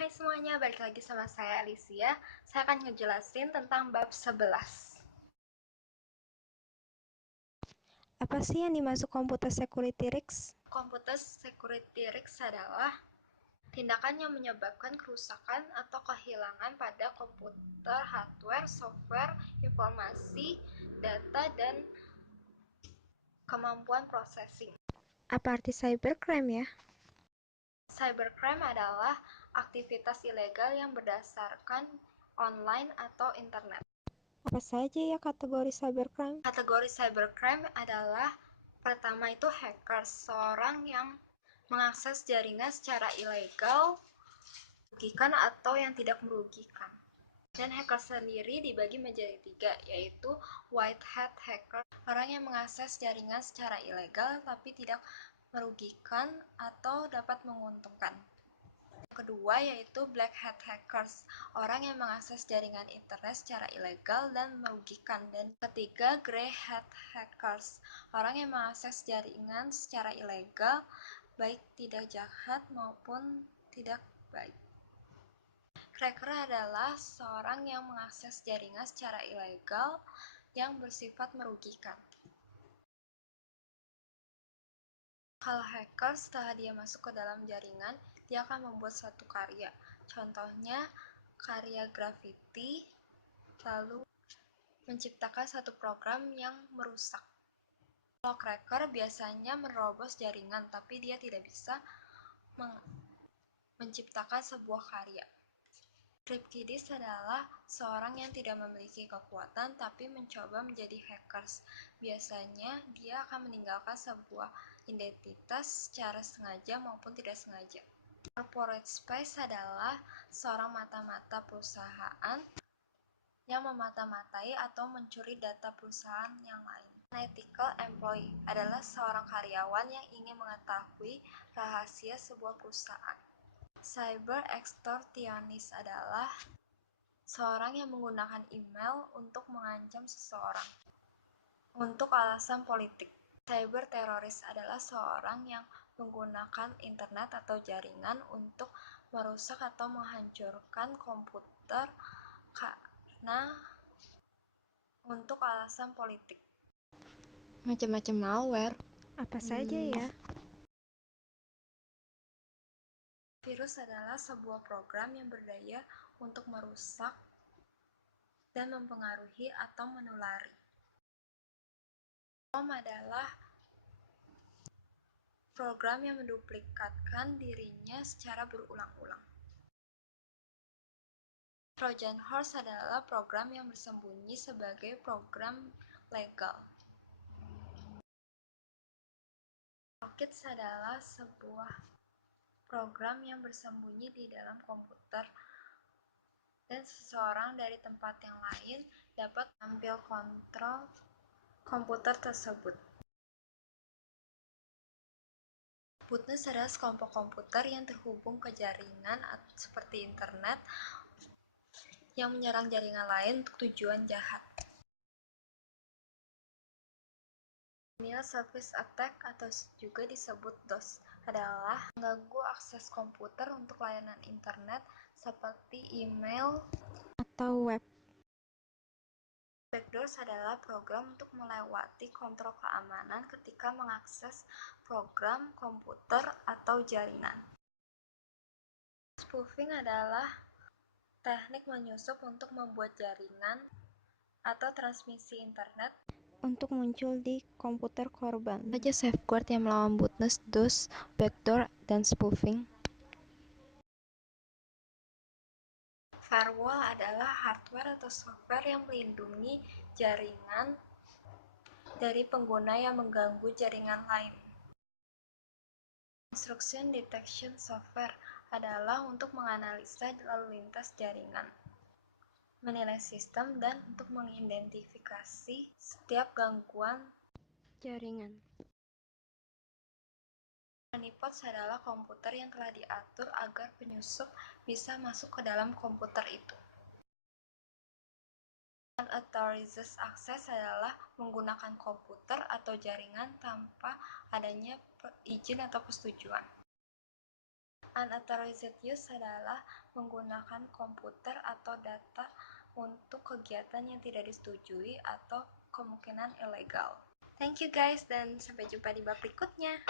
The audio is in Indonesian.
Hai semuanya, balik lagi sama saya Alicia. Saya akan ngejelasin tentang bab 11. Apa sih yang dimaksud computer security risks? Computer security risk adalah tindakan yang menyebabkan kerusakan atau kehilangan pada komputer, hardware, software, informasi, data, dan kemampuan processing. Apa arti cybercrime ya? Cybercrime adalah aktivitas ilegal yang berdasarkan online atau internet. Apa saja ya kategori cybercrime? Kategori cybercrime adalah pertama itu hackers, seorang yang mengakses jaringan secara ilegal, merugikan atau yang tidak merugikan. Dan hacker sendiri dibagi menjadi tiga, yaitu white hat hacker, orang yang mengakses jaringan secara ilegal tapi tidak merugikan atau dapat menguntungkan. Kedua yaitu black hat hackers, orang yang mengakses jaringan internet secara ilegal dan merugikan. Dan ketiga grey hat hackers, orang yang mengakses jaringan secara ilegal, baik tidak jahat maupun tidak baik. Cracker adalah seorang yang mengakses jaringan secara ilegal yang bersifat merugikan. Kalau hacker setelah dia masuk ke dalam jaringan, dia akan membuat suatu karya. Contohnya karya graffiti, lalu menciptakan satu program yang merusak. Kalau cracker biasanya menerobos jaringan, tapi dia tidak bisa menciptakan sebuah karya. Cryptidis adalah seorang yang tidak memiliki kekuatan tapi mencoba menjadi hackers. Biasanya dia akan meninggalkan sebuah identitas secara sengaja maupun tidak sengaja. Corporate spy adalah seorang mata-mata perusahaan yang memata-matai atau mencuri data perusahaan yang lain. Unethical employee adalah seorang karyawan yang ingin mengetahui rahasia sebuah perusahaan. Cyber extortionist adalah seorang yang menggunakan email untuk mengancam seseorang untuk alasan politik. Cyber teroris adalah seorang yang menggunakan internet atau jaringan untuk merusak atau menghancurkan komputer karena untuk alasan politik. Macam-macam malware. Apa saja ya? Virus adalah sebuah program yang berdaya untuk merusak dan mempengaruhi atau menulari. Bom adalah program yang menduplikatkan dirinya secara berulang-ulang. Trojan Horse adalah program yang bersembunyi sebagai program legal. Rockets adalah sebuah program yang bersembunyi di dalam komputer dan seseorang dari tempat yang lain dapat mengambil kontrol komputer tersebut. Botnet adalah sekelompok komputer yang terhubung ke jaringan seperti internet yang menyerang jaringan lain untuk tujuan jahat. Denial Service Attack atau juga disebut DOS adalah mengganggu akses komputer untuk layanan internet seperti email Atau web. Backdoors adalah program untuk melewati kontrol keamanan ketika mengakses program komputer atau jaringan. Spoofing adalah teknik menyusup untuk membuat jaringan atau transmisi internet Untuk muncul di komputer korban. saja safeguard yang melawan botnet, DOS, backdoor, dan spoofing. Firewall adalah hardware atau software yang melindungi jaringan dari pengguna yang mengganggu jaringan lain. Intrusion detection software adalah untuk menganalisa lalu lintas jaringan, menilai sistem, dan untuk mengidentifikasi setiap gangguan Jaringan. Honeypots adalah komputer yang telah diatur agar penyusup bisa masuk ke dalam komputer itu. Unauthorized access adalah menggunakan komputer atau jaringan tanpa adanya izin atau persetujuan. Unauthorized use adalah menggunakan komputer atau data untuk kegiatan yang tidak disetujui atau kemungkinan ilegal. Thank you guys, dan sampai jumpa di bab berikutnya.